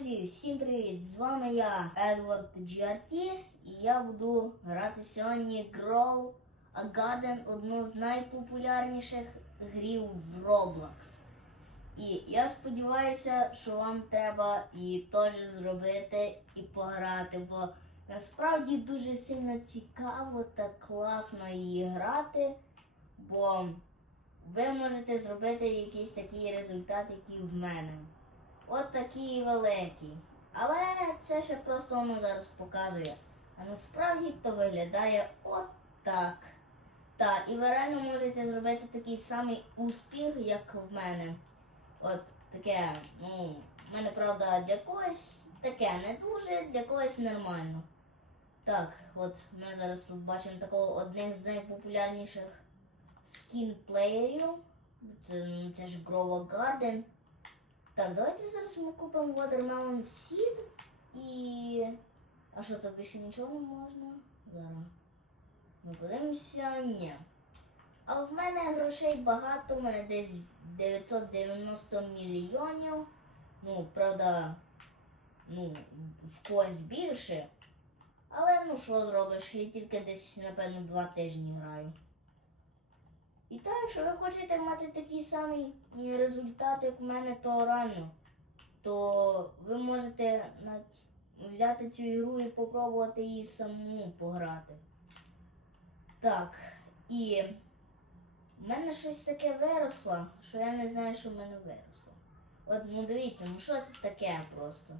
Друзі, всім привіт! З вами я, Едвард GRT, і я буду грати сьогодні Grow a Garden, одну з найпопулярніших грів в Roblox. І я сподіваюся, що вам треба її теж зробити і пограти, бо насправді дуже сильно цікаво та класно її грати, бо ви можете зробити якийсь такий результат, який в мене. От такий великий. Але це ще просто воно зараз показує. А насправді то виглядає от так. Так, і ви реально можете зробити такий самий успіх, як в мене. От таке, ну, в мене, правда, для когось таке не дуже, для когось нормально. Так, от ми зараз тут бачимо такого одних з найпопулярніших скін-плеєрів. Це, ну, це ж Grow a Garden. Так, давайте зараз ми купимо Watermelon Seed і. А що тут більше нічого не можна? Зараз. Ми подивимося. Ні. А в мене грошей багато, у мене десь 990 мільйонів. Ну, правда, ну, в когось більше. Але ну що зробиш? Я тільки десь, напевно, два тижні граю. І так, якщо ви хочете мати такий самий м, результат, як в мене, то рано, то ви можете взяти цю ігру і попробувати її саму пограти. Так, і в мене щось таке виросло, що я не знаю, що в мене виросло. От, ну дивіться, ну що це таке просто.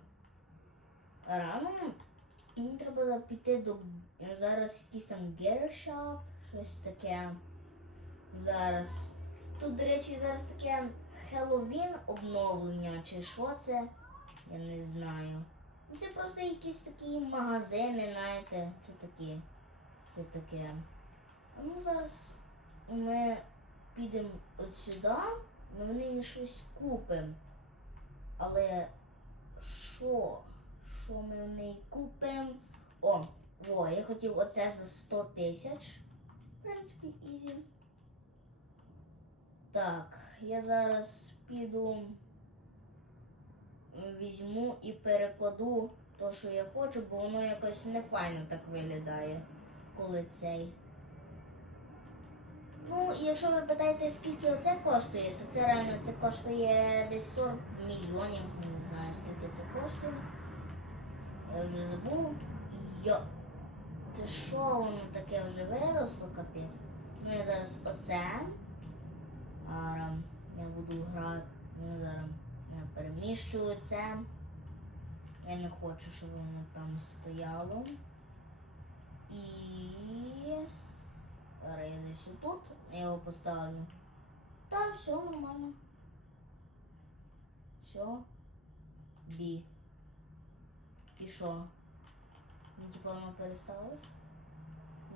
Рано мені треба піти до зараз якийсь там гершоп, щось таке. Зараз. Тут, до речі, зараз таке Хеллоуін обновлення, чи що це? Я не знаю. Це просто якісь такі магазини, знаєте, це такі. Це таке. Ну зараз ми підемо от сюди, ми в неї щось купимо. Але що? Що ми в неї купимо? О, о, я хотів оце за 100 тисяч. В принципі, ізі. Так, я зараз піду, візьму і перекладу то, що я хочу, бо воно якось не файно так виглядає, коли цей. Ну, якщо ви питаєте, скільки оце коштує, то це реально це коштує десь 40 мільйонів. Не знаю, скільки це коштує. Я вже забув. Йо. Це що воно таке вже виросло, капець? Ну я зараз оце. Я буду грати. Ну, зараз переміщую це. Я не хочу, щоб воно там стояло. І десь отут, я його поставлю. Та, все нормально. Все. Бі. І що? Ну, типа воно переставилось?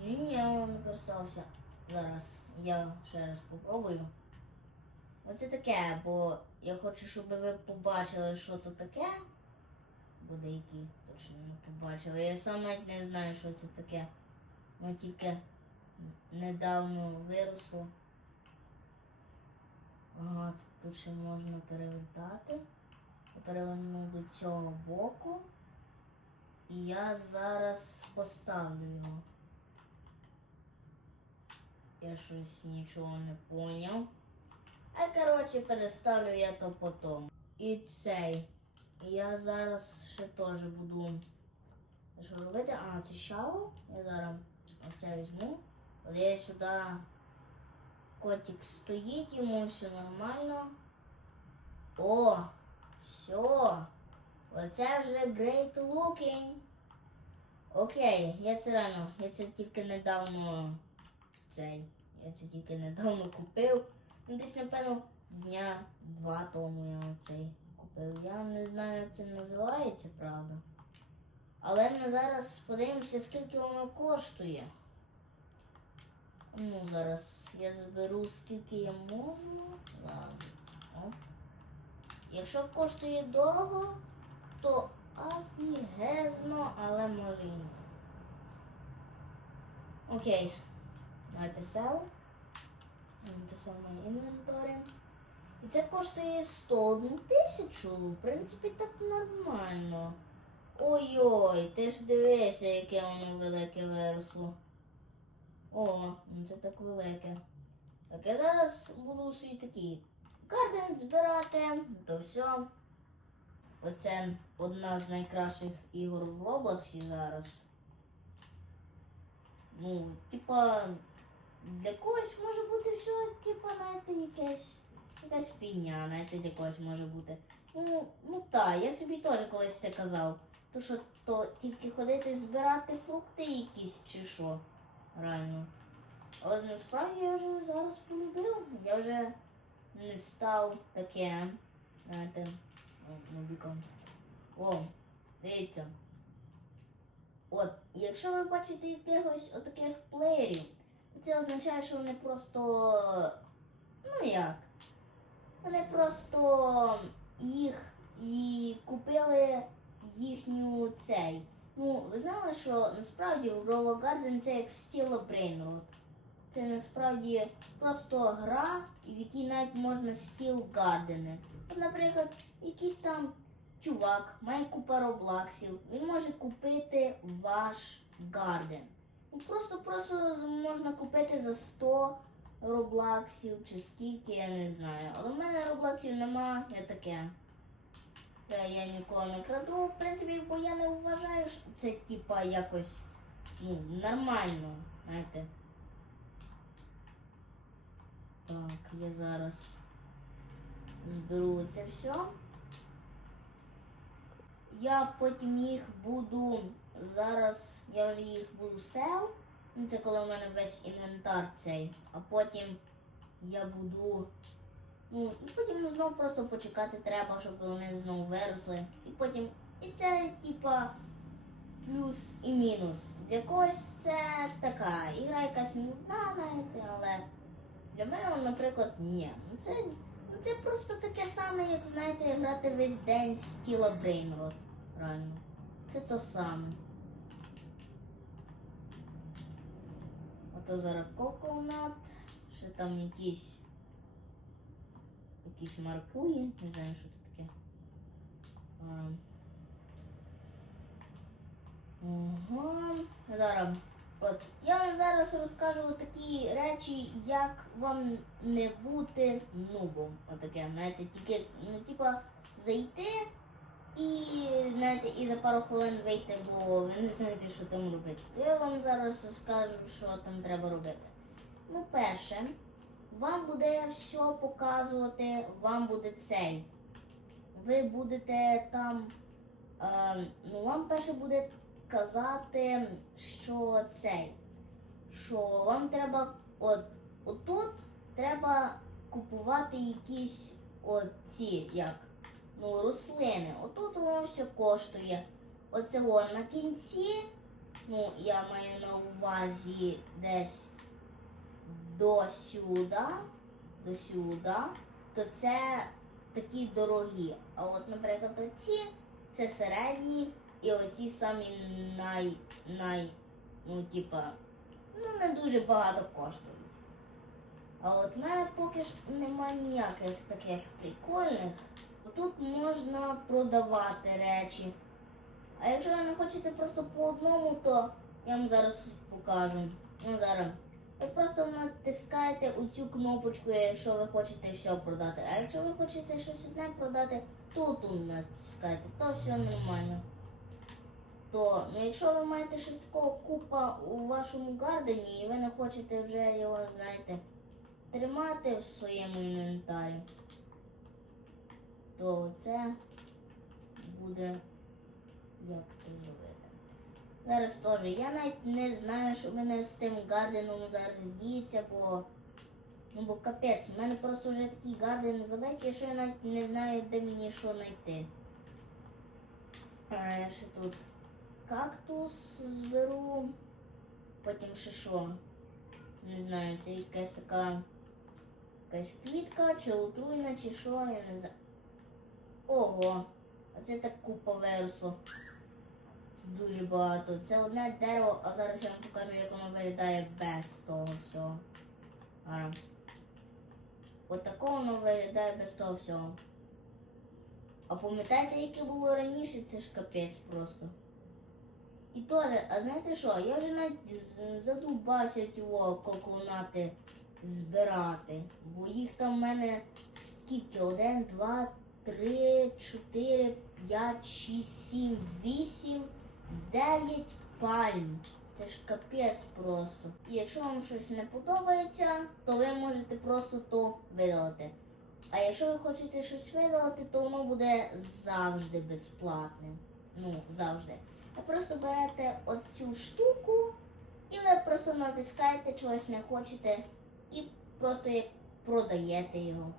Ні, воно не переставилося. Зараз я ще раз попробую. Оце таке, бо я хочу, щоб ви побачили, що тут таке. Бо деякі точно не побачили. Я сам навіть не знаю, що це таке. Воно тільки недавно виросло. Ага, тут, ще можна перевертати. Я переверну до цього боку. І я зараз поставлю його. Я щось нічого не поняв. А коротше, переставлю я то потом. І цей. Я зараз ще теж буду. Що робити? А, це шау. Я зараз оце візьму. От я сюди котик стоїть, йому все нормально. О! Все. Оце вже great looking. Окей, я це рано. Я це тільки недавно цей. Я це тільки недавно купив. Десь, напевно, дня два тому я цей купив. Я не знаю, як це називається, правда. Але ми зараз подивимося, скільки воно коштує. Ну, зараз я зберу, скільки я можу. Якщо коштує дорого, то офігезно, але може і ні. Окей. Давайте sell. Sell my inventory. І це коштує 101 тисячу. В принципі, так нормально. Ой-ой, ти ж дивися, яке воно велике виросло. О, ну це так велике. Так, я зараз буду свій такий гарден збирати, то все. Оце одна з найкращих ігор в Роблоксі зараз. Ну, типа, для когось може бути все, типа, знаєте, якесь, якась фігня, знаєте, для когось може бути. Ну, ну так, я собі теж колись це казав. То що то тільки ходити збирати фрукти якісь чи що. Реально. Але насправді я вже зараз полюбив. Я вже не став таке. Знаєте, о. О, дивіться. От, якщо ви бачите якихось отаких плеєрів, це означає, що вони просто. Ну як? Вони просто їх і купили їхню цей. Ну, ви знали, що насправді Grow Garden це як Steel Brainrot. Це насправді просто гра, в якій навіть можна стіл гардени. От, наприклад, якийсь там чувак має купа роблаксів, він може купити ваш гарден. Ну, просто просто можна купити за 100 роблаксів чи скільки, я не знаю. Але в мене роблаксів нема, я таке. Та я нікого не краду, в принципі, бо я не вважаю, що це типа якось ну, нормально, знаєте. Так, я зараз зберу це все. Я потім їх буду зараз, я вже їх буду сел. Ну, це коли у мене весь інвентар цей. А потім я буду. Ну, потім знову просто почекати треба, щоб вони знову виросли. І потім. І це типа плюс і мінус. Для когось це така ігра якась нудна, знаєте, але для мене, наприклад, ні. Ну це, ну це просто таке саме, як знаєте, грати весь день з тіла Брейнрот. Реально. Це то саме. Ото зараз коконат, ще там якісь. Якісь маркує, не знаю, що це таке. Ага. Зараз. От я вам зараз розкажу такі речі, як вам не бути нубом. Отаке, знаєте, тільки, ну, типа, зайти і, знаєте, і за пару хвилин вийти, бо ви не знаєте, що там робити. То я вам зараз розкажу, що там треба робити. Ну, перше, вам буде все показувати, вам буде цей. Ви будете там. Е, ну, вам перше буде казати, що цей. Що вам треба от отут треба купувати якісь оці, як ну, рослини. Отут воно все коштує. Оце воно на кінці, ну, я маю на увазі десь до сюди, до сюди, то це такі дорогі. А от, наприклад, оці це середні, і оці самі най, най, ну, типа, ну, не дуже багато коштують. А от мене поки що немає ніяких таких прикольних. Тут можна продавати речі. А якщо ви не хочете просто по одному, то я вам зараз покажу. Ну, зараз. Ви просто натискаєте оцю кнопочку, якщо ви хочете все продати. А якщо ви хочете щось одне продати, то тут натискайте, то все нормально. То, ну якщо ви маєте щось такого купа у вашому гардені і ви не хочете вже його, знаєте, тримати в своєму інвентарі, то це буде як це зробити. Зараз теж. Я навіть не знаю, що в мене з тим гарденом зараз діється, бо. Ну бо капець, в мене просто вже такий гарден великий, що я навіть не знаю, де мені що знайти. А я ще тут кактус зберу. Потім ще що? Не знаю, це якась така якась квітка, чи отруйна, чи що, я не знаю. Ого, а це так купа виросло. Дуже багато. Це одне дерево, а зараз я вам покажу, як воно виглядає без того всього. Ара. отако воно виглядає без того всього. А пам'ятаєте, яке було раніше, це ж капець просто. І теж, а знаєте що, я вже навіть задубався цього коклонати збирати. Бо їх там в мене скільки? Один, два, три, чотири, п'ять, шість, сім, вісім, дев'ять пальм. Це ж капець просто. І якщо вам щось не подобається, то ви можете просто то видалити. А якщо ви хочете щось видалити, то воно буде завжди безплатним. Ну, завжди. Ви просто берете оцю штуку і ви просто натискаєте чогось не хочете і просто продаєте його.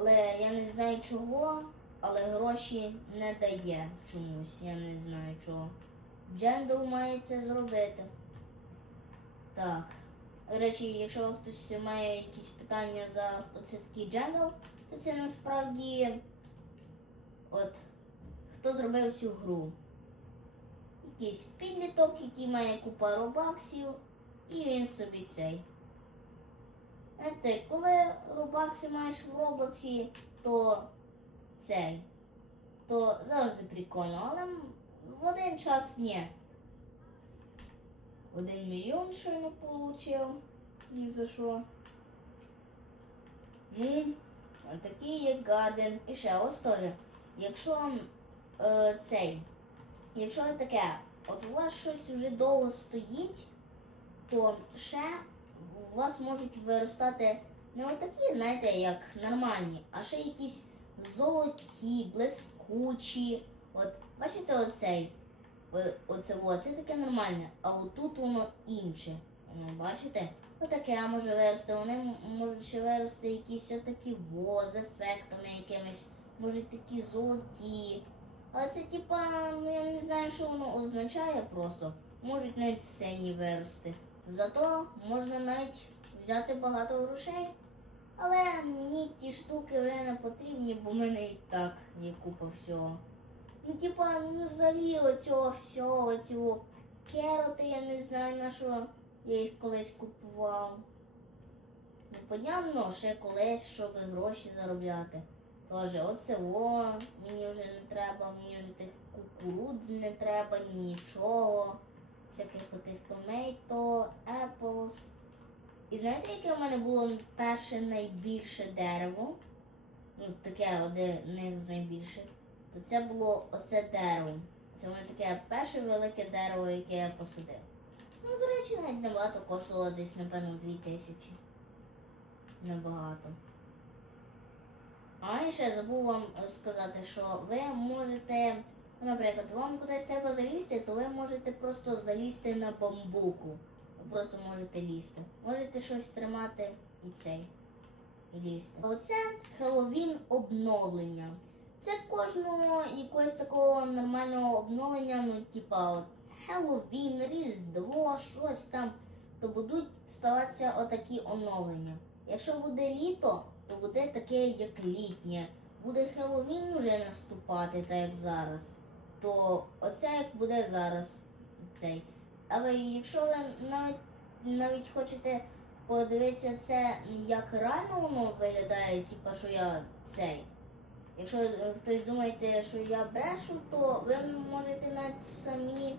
Але я не знаю чого, але гроші не дає чомусь. Я не знаю чого. Джендл має це зробити. Так. До речі, якщо хтось має якісь питання за хто це такий Джендл, то це насправді от хто зробив цю гру. Якийсь підліток, який має купа робаксів, і він собі цей. Знаєте, коли робакси маєш в роботі, то цей, то завжди прикольно, але в один час ні. Один мільйон щойно получив. Ні за що. Ну, такий є Гарден. І ще ось теж. Якщо е, цей, якщо таке, от у вас щось вже довго стоїть, то ще у вас можуть виростати не отакі, знаєте, як нормальні, а ще якісь золоті, блискучі. От, бачите, оцей, О- оце, це таке нормальне, а отут воно інше. Бачите? Отаке може вирости, вони можуть ще вирости якісь отакі во з ефектами якимись, можуть такі золоті. Але це типа, ну я не знаю, що воно означає просто. Можуть навіть сині вирости. Зато можна навіть взяти багато грошей. Але мені ті штуки вже не потрібні, бо в мене і так є купа всього. Ну, типа, мені взагалі оцього всього, цього кероти, я не знаю на що я їх колись купував. Ну, понятно, ще колись, щоб гроші заробляти. Тоже оце о, мені вже не треба, мені вже тих кукурудз не треба, ні нічого. Всяких отих томейто, apples. І знаєте, яке в мене було перше найбільше дерево? Ну, таке одне з найбільших. То це було оце дерево. Це в мене таке перше велике дерево, яке я посадив. Ну, до речі, навіть небагато коштувало десь, напевно, 2000. Небагато. А і ще забув вам сказати, що ви можете, наприклад, вам кудись треба залізти, то ви можете просто залізти на бамбуку. Ви просто можете лізти. Можете щось тримати і цей. І лізти. Оце Хеллоуін обновлення. Це кожного якогось такого нормального обновлення, ну, типа от Хеллоуін, Різдво, щось там, то будуть ставатися отакі оновлення. Якщо буде літо, то буде таке, як літнє. Буде Хеллоуін вже наступати, так як зараз, то оце як буде зараз цей. Але якщо ви навіть, навіть хочете подивитися це, як реально воно виглядає, типа що я цей. Якщо хтось думаєте, що я брешу, то ви можете навіть самі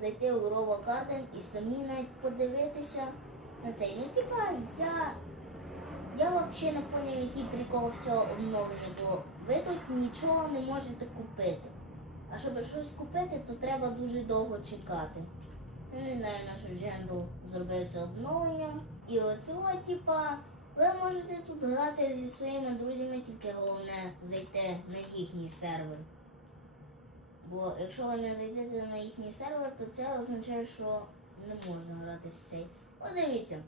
зайти у Robo Garden і самі навіть подивитися на цей. Ну, типа, я. Я взагалі не поняв, який прикол в цього обновлення, бо ви тут нічого не можете купити. А щоб щось купити, то треба дуже довго чекати. Не знаю, на що зробив це обновлення. І оцього, типа, ви можете тут грати зі своїми друзями, тільки головне зайти на їхній сервер. Бо якщо ви не зайдете на їхній сервер, то це означає, що не можна грати з цей. От дивіться.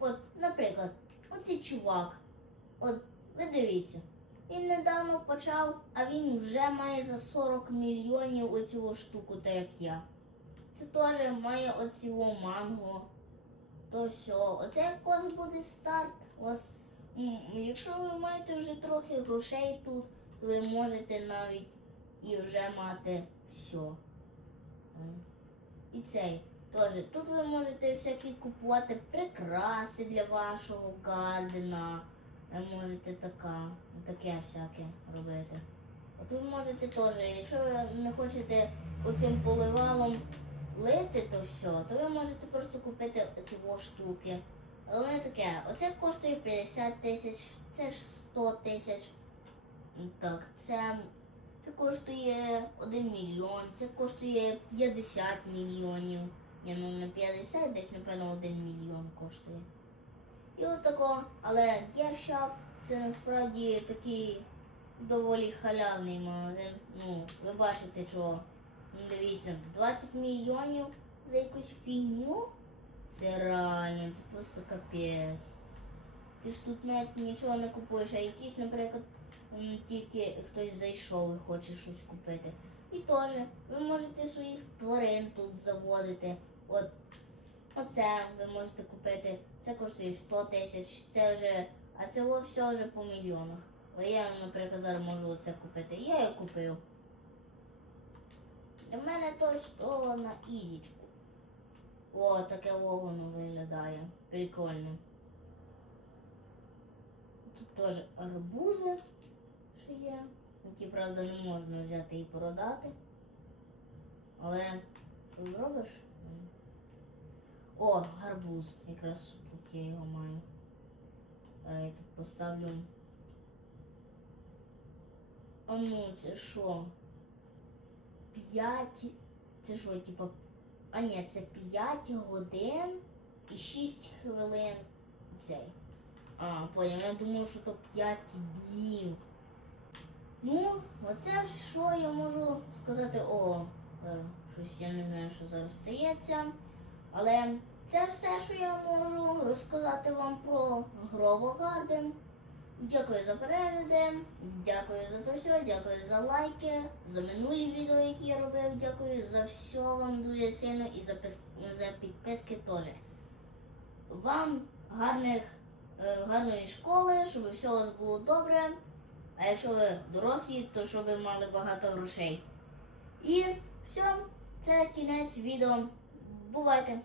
От, наприклад, оцей чувак. От, ви дивіться. Він недавно почав, а він вже має за 40 мільйонів оцю штуку, так як я. Це теж має оцього манго. То все. Оце як у вас буде старт. У вас, якщо ви маєте вже трохи грошей тут, то ви можете навіть і вже мати все. І цей. Тож, тут ви можете всякі купувати прикраси для вашого гардена. Можете така, таке всяке робити. От ви можете теж, якщо ви не хочете оцим поливалом лити то все, то ви можете просто купити ці штуки. Але воно таке, оце коштує 50 тисяч, це ж 100 тисяч. Так, це, це коштує 1 мільйон, це коштує 50 мільйонів. Ні, ну не 50, десь, напевно, 1 мільйон коштує. І от тако, але Gearshop це насправді такий доволі халявний магазин. Ну, ви бачите, що ну, дивіться, 20 мільйонів за якусь фігню. Це реально, це просто капець. Ти ж тут навіть нічого не купуєш, а якийсь, наприклад, тільки хтось зайшов і хоче щось купити. І теж ви можете своїх тварин тут заводити. От оце ви можете купити. Це коштує 100 тисяч, це вже, а це все вже по мільйонах. Бо я, наприклад, зараз можу оце купити. Я його купив. Для мене то о, на ізічку. О, таке воно виглядає. Прикольно. Тут теж арбузи ще є, які, правда, не можна взяти і продати. Але що зробиш? О, гарбуз. Якраз тут я його маю. Зараз я тут поставлю. А ну, це що? П'ять. Це що, типа. А ні, це 5 годин і 6 хвилин цей. А, поняв, я думав, що то 5 днів. Ну, оце що я можу сказати. О, зараз щось я не знаю, що зараз стається. Але це все, що я можу розказати вам про Грово Гарден. Дякую за перегляди, дякую за те все, дякую за лайки, за минулі відео, які я робив. Дякую за все вам дуже сильно і за, за підписки теж. Вам гарних, е, гарної школи, щоб все у вас було добре. А якщо ви дорослі, то щоб ви мали багато грошей. І все, це кінець відео. Бувайте!